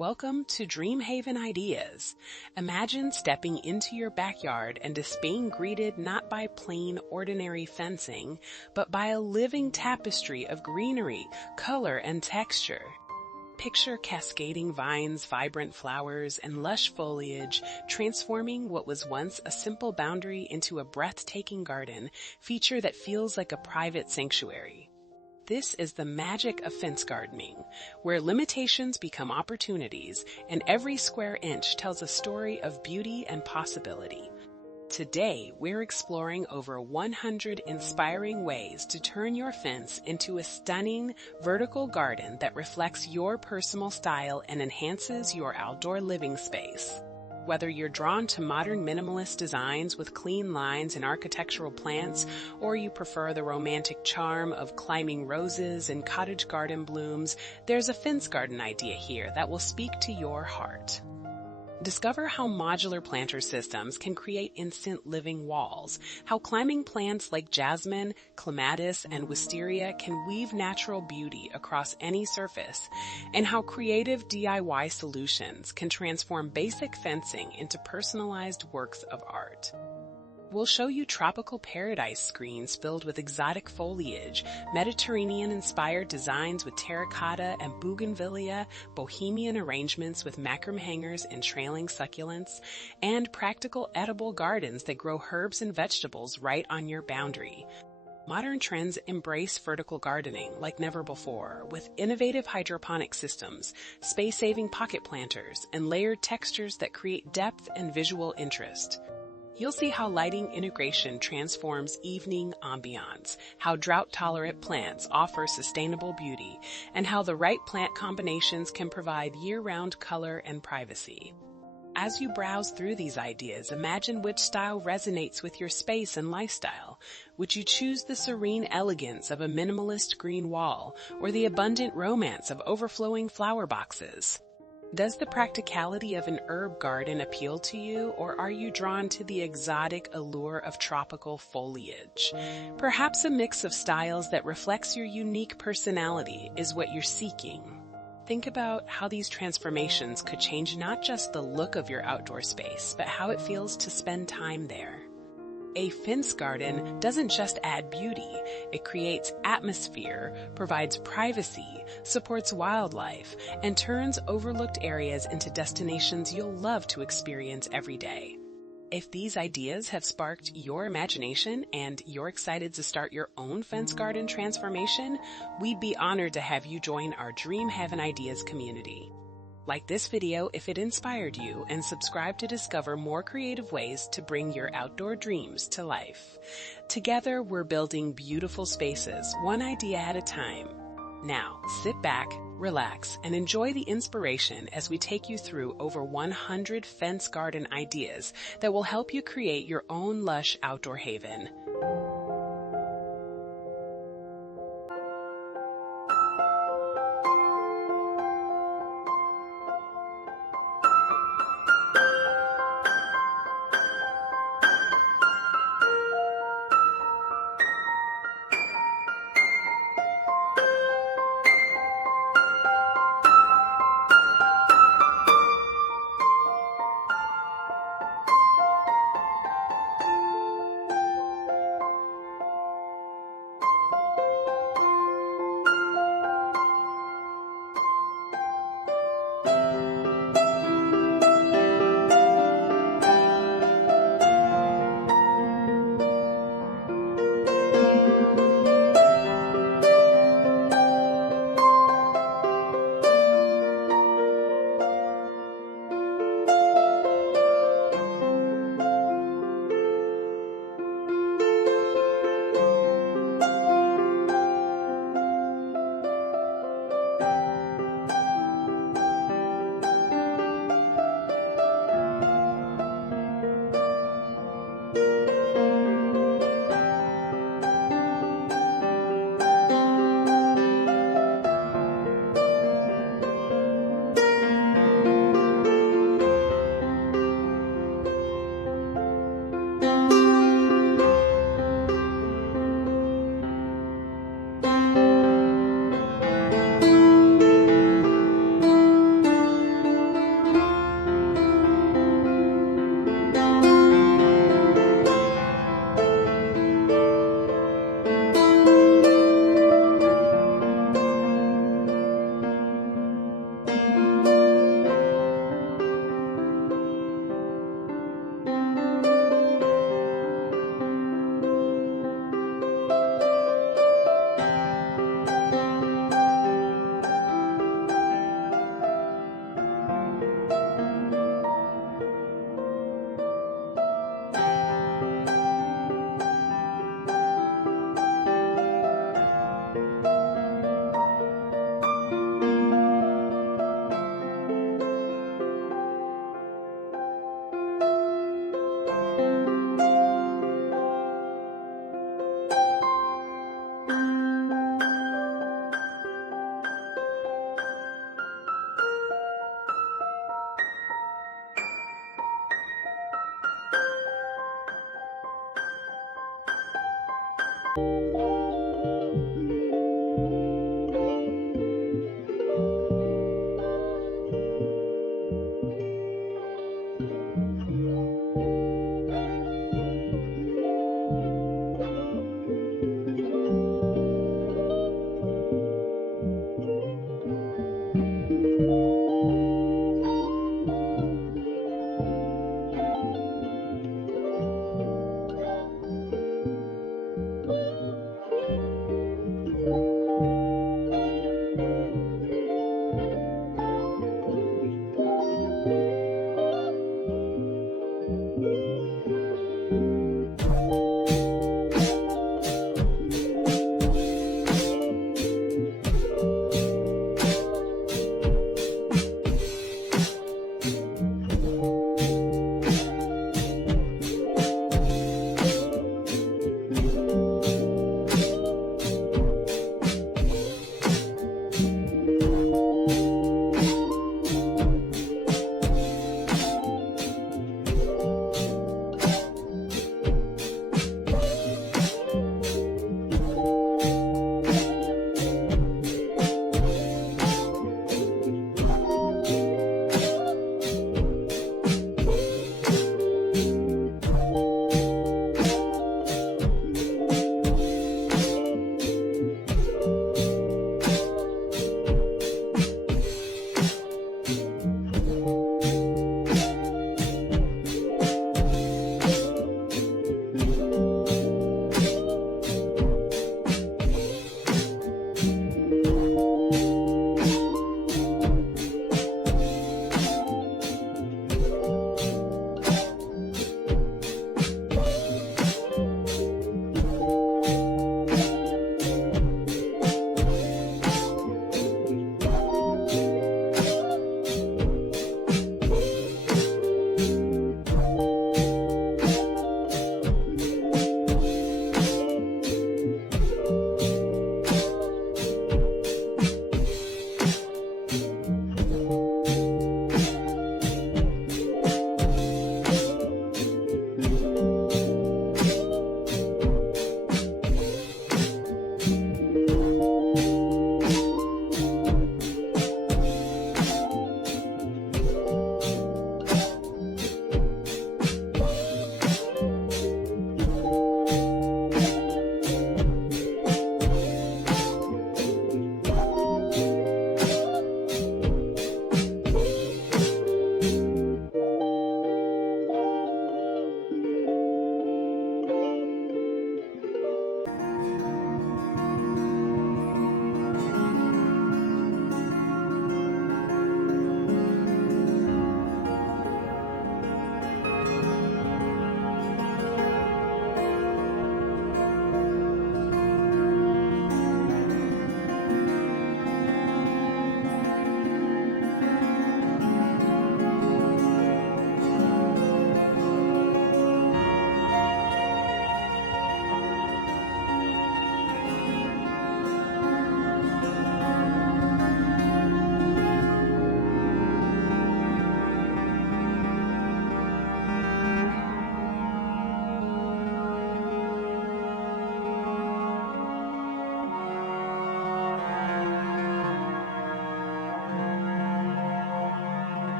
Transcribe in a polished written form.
Welcome to DreamHaven Ideas. Imagine stepping into your backyard and just being greeted not by plain, ordinary fencing, but by a living tapestry of greenery, color, and texture. Picture cascading vines, vibrant flowers, and lush foliage, transforming what was once a simple boundary into a breathtaking garden feature that feels like a private sanctuary. This is the magic of fence gardening, where limitations become opportunities and every square inch tells a story of beauty and possibility. Today, we're exploring over 100 inspiring ways to turn your fence into a stunning vertical garden that reflects your personal style and enhances your outdoor living space. Whether you're drawn to modern minimalist designs with clean lines and architectural plants, or you prefer the romantic charm of climbing roses and cottage garden blooms, there's a fence garden idea here that will speak to your heart. Discover how modular planter systems can create instant living walls, how climbing plants like jasmine, clematis, and wisteria can weave natural beauty across any surface, and how creative DIY solutions can transform basic fencing into personalized works of art. We'll show you tropical paradise screens filled with exotic foliage, Mediterranean-inspired designs with terracotta and bougainvillea, bohemian arrangements with macrame hangers and trailing succulents, and practical edible gardens that grow herbs and vegetables right on your boundary. Modern trends embrace vertical gardening like never before, with innovative hydroponic systems, space-saving pocket planters, and layered textures that create depth and visual interest. You'll see how lighting integration transforms evening ambiance, how drought-tolerant plants offer sustainable beauty, and how the right plant combinations can provide year-round color and privacy. As you browse through these ideas, imagine which style resonates with your space and lifestyle. Would you choose the serene elegance of a minimalist green wall or the abundant romance of overflowing flower boxes? Does the practicality of an herb garden appeal to you, or are you drawn to the exotic allure of tropical foliage? Perhaps a mix of styles that reflects your unique personality is what you're seeking. Think about how these transformations could change not just the look of your outdoor space, but how it feels to spend time there. A fence garden doesn't just add beauty, it creates atmosphere, provides privacy, supports wildlife, and turns overlooked areas into destinations you'll love to experience every day. If these ideas have sparked your imagination and you're excited to start your own fence garden transformation, we'd be honored to have you join our DreamHaven Ideas community. Like this video if it inspired you, and subscribe to discover more creative ways to bring your outdoor dreams to life. Together, we're building beautiful spaces, one idea at a time. Now, sit back, relax, and enjoy the inspiration as we take you through over 100 fence garden ideas that will help you create your own lush outdoor haven.